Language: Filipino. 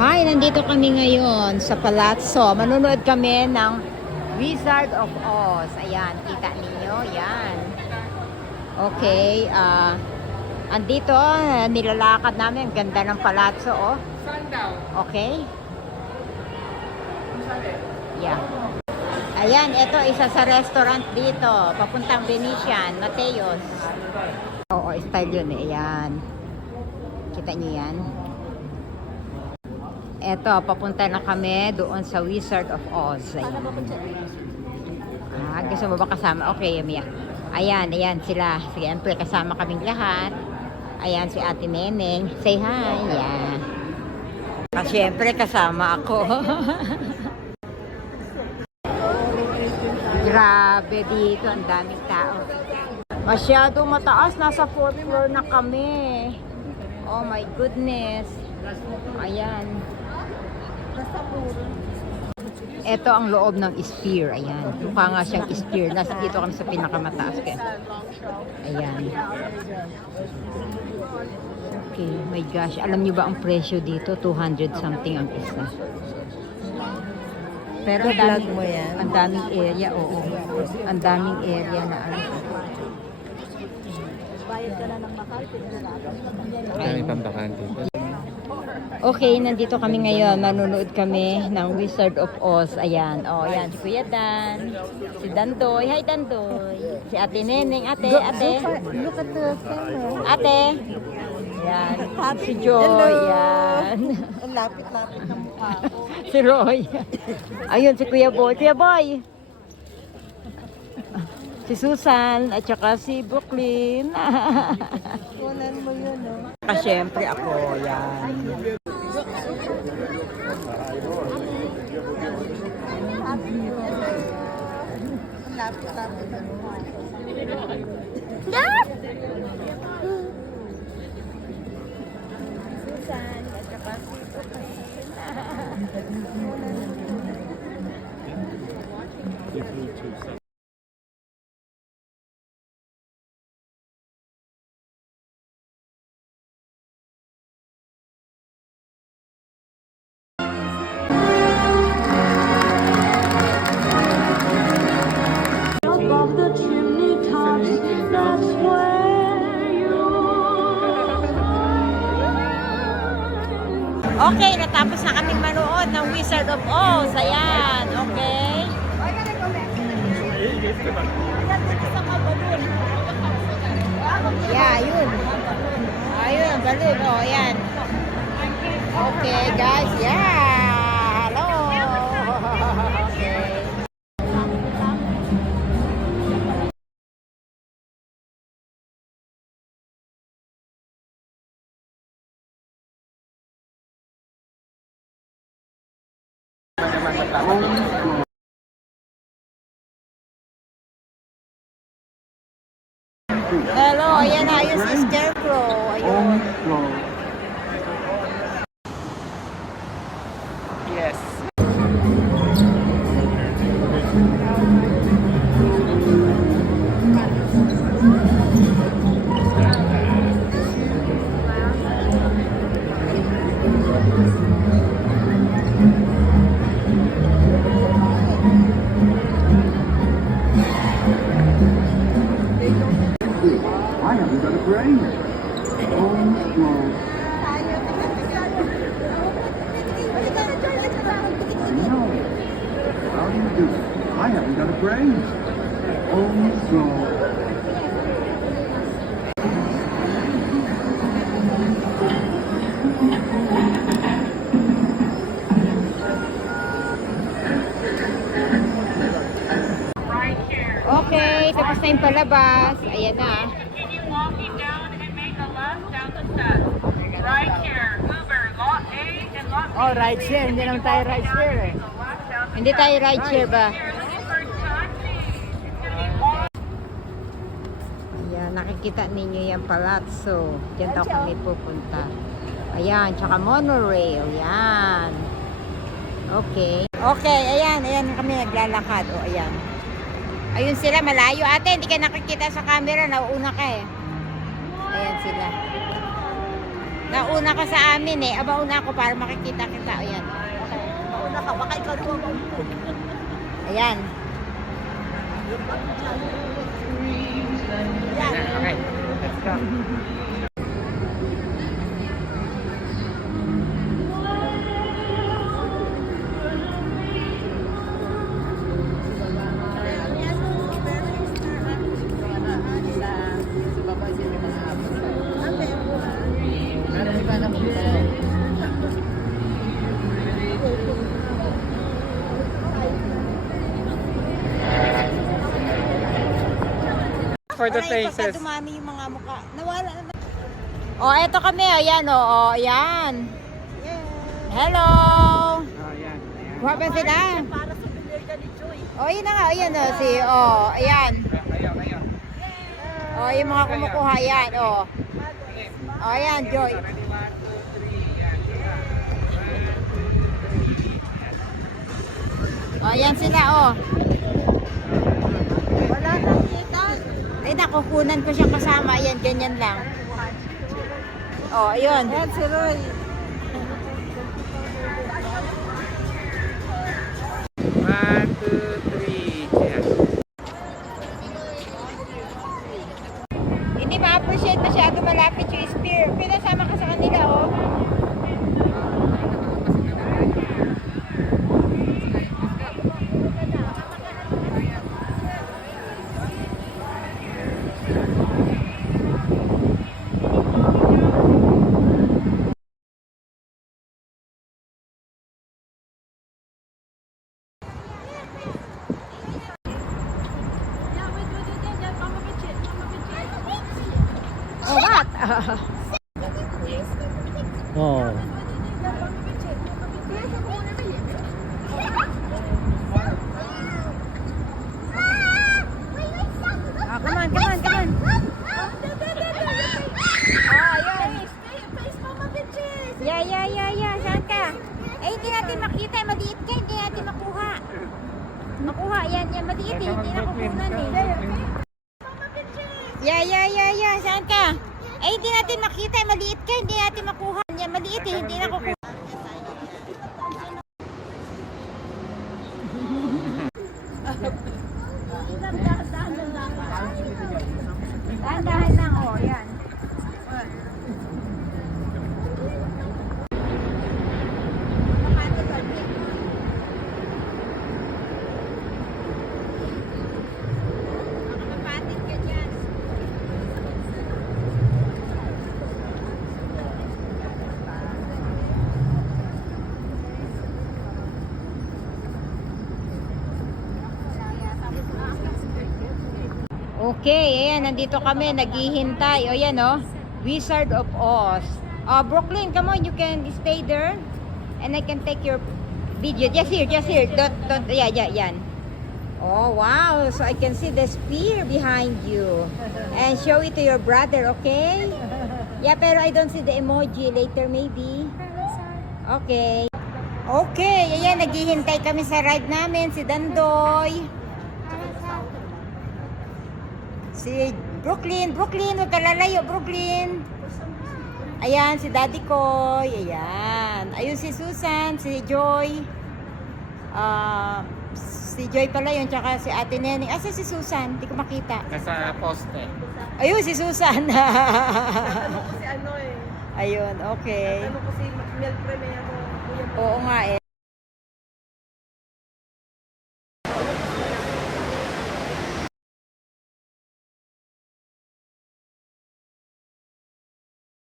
Hi, nandito kami ngayon sa Palazzo. Manonood kami ng Wizard of Oz. Ayan, kita ninyo. Yan. Okay. Andito, nilalakad namin. Ang ganda ng palazzo, oh. Okay. Yeah. Ayan, ito isa sa restaurant dito. Papuntang Venetian, Mateos. Oo, style yun eh. Ayan. Kita nyo yan. Eto, papunta na kami doon sa Wizard of Oz. Ayan. Gusto mo ba kasama? Okay, Mia. Ayan, ayan sila. Siyempre, kasama kaming lahat. Ayan, si Ate Neneng. Say hi. Ayan. Siyempre, kasama ako. Grabe dito. Ang daming tao. Masyado mataas. Nasa 4th floor na kami. Oh my goodness. Ayan. Ito ang loob ng spear. Ayan. Mukha nga siyang spear. Nasa dito kami sa pinakamataas. Ayan. Okay. My gosh. Alam niyo ba ang presyo dito? 200 something ang isa. Pero ang daming area. Oo. Ang daming area na ano. Bayad ka na ng makal. Ay, pambakanti. Okay, nandito kami ngayon. Manonood kami ng Wizard of Oz. Ayan. Oh, ayan. Si Kuya Dan. Si Dandoy. Hi, Dandoy. Si Ate Neneng. Ate. Look at the camera. Ate. Ayan. Si Joy. Ayan. Ang lapit-lapit ng mukha ko. Si Roy. Ayun, si Kuya Boy. Kuya Boy. Si Susan. At saka si Brooklyn. Kunan mo yun, no? Siyempre ako. Yan. Ang lapit-lapit ng mukha ko. Susan. At saka si Brooklyn. Okay, natapos na kaming manood ng Wizard of Oz. Ayan, okay. Yeah, yun. Ayun, balon. Oh, ayan. Okay, guys. Yeah. Hello. Okay. Hello, ayan na yung si Scarecrow. Ayun. Yes. I haven't got a brain. Oh, strong. No. How do you do it? I haven't got a brain. Oh, strong. Okay, tapos na yung palabas. Ayan na. Continue walking down and make a left down the steps. Right here, Uber, lot A and lot B. Oh, ride share. Hindi naman tayo ride share eh. Hindi tayo ride share ba? Ayan, nakikita ninyo yung palazzo. Diyan daw kami pupunta. Ayan, tsaka monorail. Yan. Okay. Okay, ayan. Ayan kami naglalakad. O, ayan. Ayun sila, malayo. Ate, hindi ka nakikita sa camera. Nauuna ka eh. Ayan sila. Nauna ka sa amin eh. Aba, una ako para makikita kita. Ayan. Okay. Mauna ka, baka ikaw naman mauna. Ayan. Okay, let's go. For the Para faces. dumami yung mga mukha. Nawala na. Oh, eto kami. Ayan, oh, ayan. Hello! Kuha pa sila. Para sa bilir ni Joy. Oh, yun na nga. Ayan, oh, ayan. Ayaw. Oh, yung mga kumukuha, ayan, oh. Oh, ayan, Joy. Oh, ayan sila, oh. Wala nang kita. Ay, nakukunan ko siyang kasama. Ayan, ganyan lang. Oh, ayun. Ayan si Roy. One, two, three. Yeah. Hindi ma-appreciate masyado malapit yung spear. Pinasama ka sa kanila, oh. Oh, what? Oh. Ah, come on. Oh, ayun. Yeah. Saan ka? Eh, hindi natin makita. Maliit ka. Hindi natin makuha. Makuha. Yan. Maliit eh. Hindi nakukunan eh. Yeah. Saan ka? Eh, hindi natin makita. Maliit ka. Hindi natin makuha. Yan. Maliit eh. Hindi nakukuha. Dahan-dahan lang. Oh, yan. Makakapatid ka dyan. Okay, ayan, nandito kami, naghihintay. O yan, oh, Wizard of Oz. Brooklyn, come on, you can stay there. And I can take your video. Just here. Don't, yeah, yan. Oh, wow. So I can see the spear behind you. And show it to your brother, okay? Yeah, pero I don't see the emoji. Later, maybe. Okay. Okay, ayan, naghihintay kami sa ride namin. Si Dandoy. Si Brooklyn, huwag ka lalayo, Brooklyn. Ayan, si Daddy Koy. Ayan. Ayun si Susan, si Joy. Si Joy pala yun, tsaka si Ate Neneng. Asa si Susan? Hindi ko makita. Nasa poste. Ayun, si Susan. Ano ko si ano eh. Ayun, okay. Ano ko si Mel Preme ako. Oo nga eh.